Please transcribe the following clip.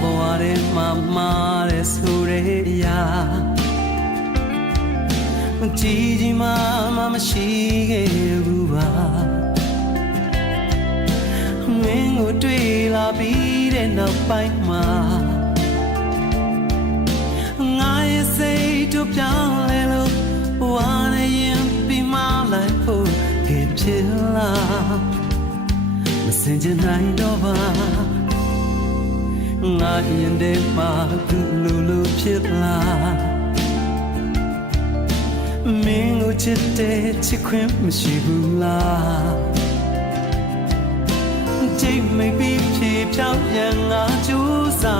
ဘဝထဲမှာမာတဲ့ဆိုတဲ့အရာကြည်ကြီးမှမရှိခဲ့ဘူးပါမင်းကိုတွေ့လာပြီးတဲ့နောက်ပိုင်းမှာငါရဲ့စိတ်တို့ပြောင်းလဲလို့ဘဝနဲ့ရင်ပြီးမှလိုက်ဖို့ဖြစ်လာမစင်ကြနိုင်တော့ပါငါရင်ထဲမှာသူလိုဖြစ်လာမင်းကိုချစ်တဲ့ချစ်ခွင့်မရှိဘူးလားကြိတ်မိတ်ပြီးဖြေဖြောင်းပြန်ငါကြိုးစား